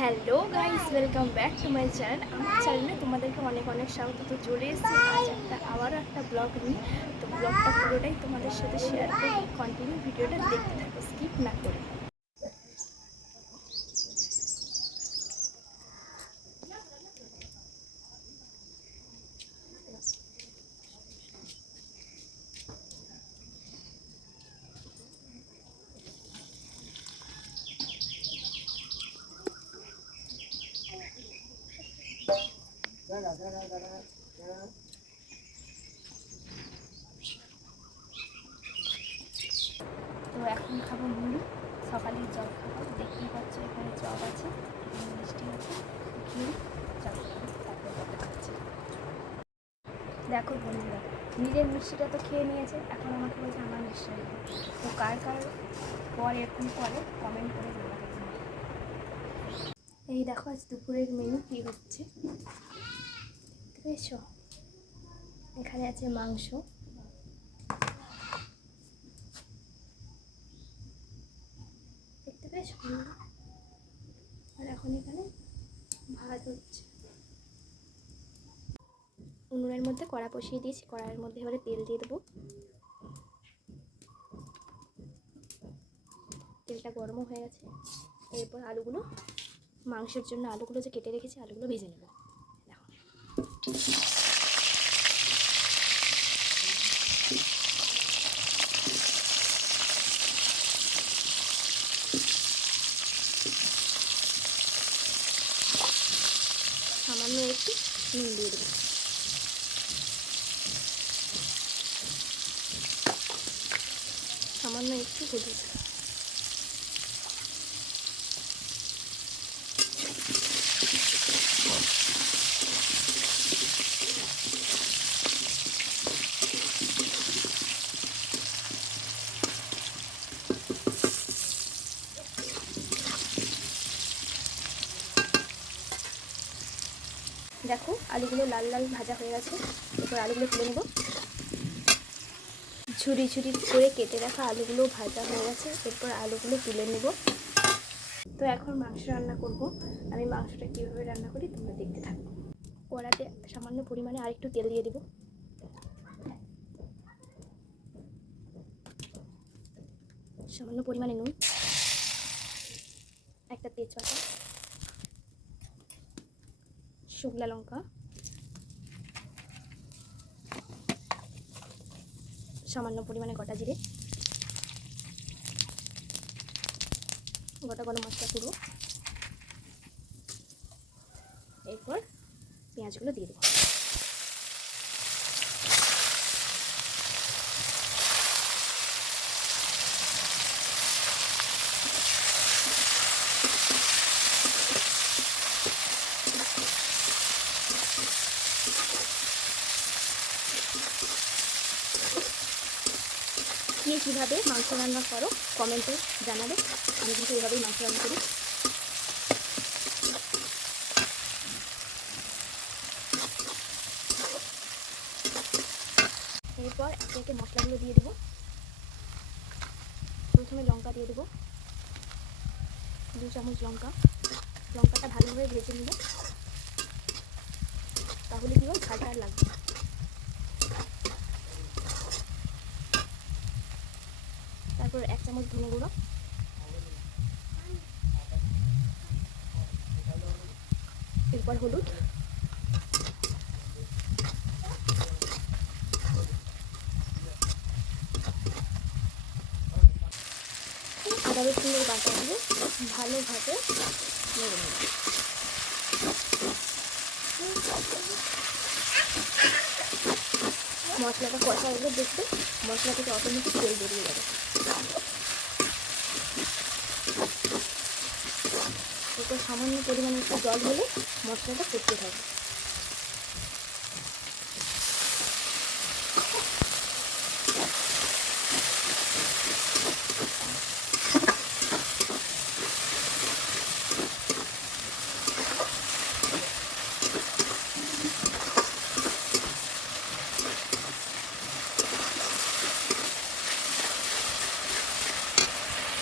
Hello guys, welcome back to my channel. আমার চ্যানেলে তোমাদেরকে অনেক অনেক স্বাগত। তো চলে এসেছি আজ আবারও একটা ব্লগ নিয়ে। তো ব্লগটা পুরোটাই তোমাদের সাথে শেয়ার করবো। কন্টিনিউ ভিডিওটা দেখতে থাকো, স্কিপ না করে। তো এখন খাবো মুড়ি, সকালের জল খাবো। দেখতেই পাচ্ছ এখানে চপ আছে, মিষ্টি আছে, ঘি, চপ তারপরে খাচ্ছি। দেখো বন্ধুরা, নিজের মিষ্টিটা তো খেয়ে নিয়েছে, এখন আমাকে বলছে আমার মিষ্টি। তো কার কার পর এরকম করে কমেন্ট করে জানাবে। এই দেখো আজ দুপুরের মেনু কী হচ্ছে দেখতে পেয়েছো। এখানে আছে মাংস, দেখতে পেয়েছো, আর এখন এখানে ভাত হচ্ছে। উনুনের মধ্যে কড়া বসিয়ে দিয়েছি, কড়াইয়ের মধ্যে এবারে তেল দিয়ে দেবো। তেলটা গরমও হয়ে গেছে। এরপর আলুগুলো, মাংসের জন্য আলুগুলো যে কেটে রেখেছি আলুগুলো ভেজে নেব। দেখো সামান্য একটু নুন দিয়ে দেবো। সামান্য একটু হলুদ। দেখো আলুগুলো লাল লাল ভাজা হয়ে গেছে। এরপর আলুগুলো তুলে নেব। ঝুরি ঝুরি করে কেটে রাখা আলুগুলো ভাজা হয়ে গেছে। এরপর আলুগুলো তুলে নেব। তো এখন মাংস রান্না করব। আমি মাংসটা কীভাবে রান্না করি তোমরা দেখতে থাকো। কড়াতে সামান্য পরিমাণে আরেকটু তেল দিয়ে দেব। সামান্য পরিমাণে নুন, একটা তেজপাতা, শুকনো লঙ্কা, সামান্য পরিমাণে গোটা জিরে, গোটা গরম মশলা পুরো। এরপর পেঁয়াজগুলো দিয়ে দেবো। কে কীভাবে মাংস রান্না করো কমেন্টে জানাবে। আমি কিন্তু এভাবেই মাংস রান্না করি। এরপর একে একে মশলাগুলো দিয়ে দেবো। প্রথমে লঙ্কা দিয়ে দেবো, 2 চামচ লঙ্কা। লঙ্কাটা ভালোভাবে ভেজে নেব, তাহলে কি হয় ঝালটা আর লাগবে না। তারপর 1 চামচ ধনে গুঁড়ো, এরপর হলুদ, আদা রসুনের বাটা দিয়ে ভালোভাবে নেড়ে নেব। মশলাটা কষা হলে দেখবে মশলা থেকে অটোমেটিক তেল বেরিয়ে যাবে। এরপর সামান্য পরিমাণে একটু জল হলে মশলাটা কষতে থাকবে।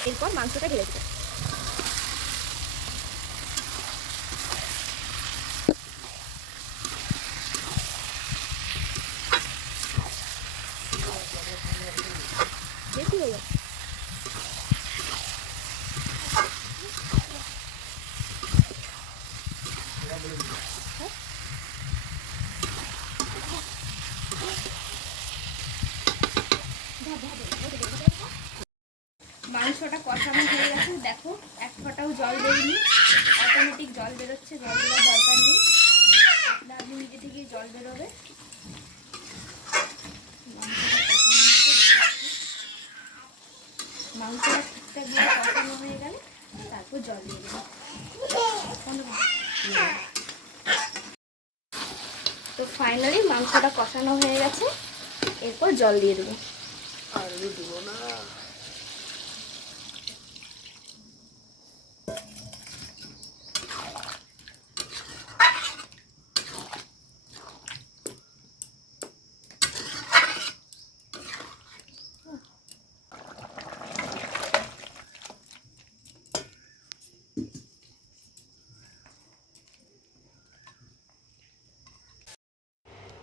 এরপর মাংসটা ঢেলে দেবো। জল দিয়ে দেবো। তো ফাইনালি মাংসটা কষানো হয়ে গেছে, এরপর জল দিয়ে দেবো। আর দেবো না।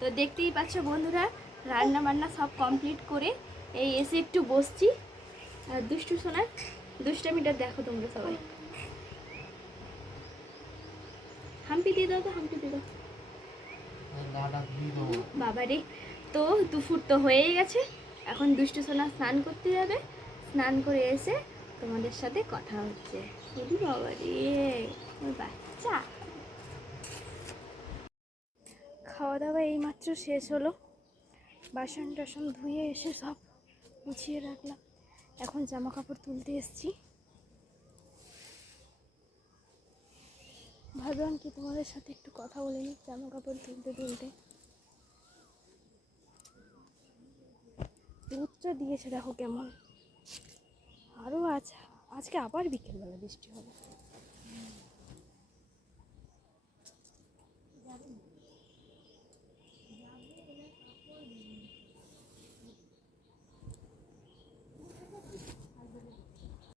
তো দেখতেই পাচ্ছ বন্ধুরা, রান্না বান্না সব কমপ্লিট করে এই এসে একটু বসছি। আর দুষ্টু সোনার দুষ্টামিটা দেখো তোমরা সবাই। হাম্পি দিয়ে দাও তো, হাম্পি দিয়ে দাও বাবা রে। তো দুপুর তো হয়েই গেছে, এখন দুষ্টু সোনা স্নান করতে যাবে। স্নান করে এসে তোমাদের সাথে কথা হচ্ছে। বুঝলি বাবা রে, ওর বাচ্চা। খাওয়া দাওয়া এইমাত্র শেষ হলো, বাসন টাসন ধুয়ে এসে সব গুছিয়ে রাখলাম। এখন জামা কাপড় তুলতে এসেছি। ভাবলাম কি তোমাদের সাথে একটু কথা বলে নিই জামা কাপড় তুলতে তুলতে। দুধটা দিয়েছে দেখো কেমন। আরও আজকে আবার বিকেলবেলা বৃষ্টি হবে।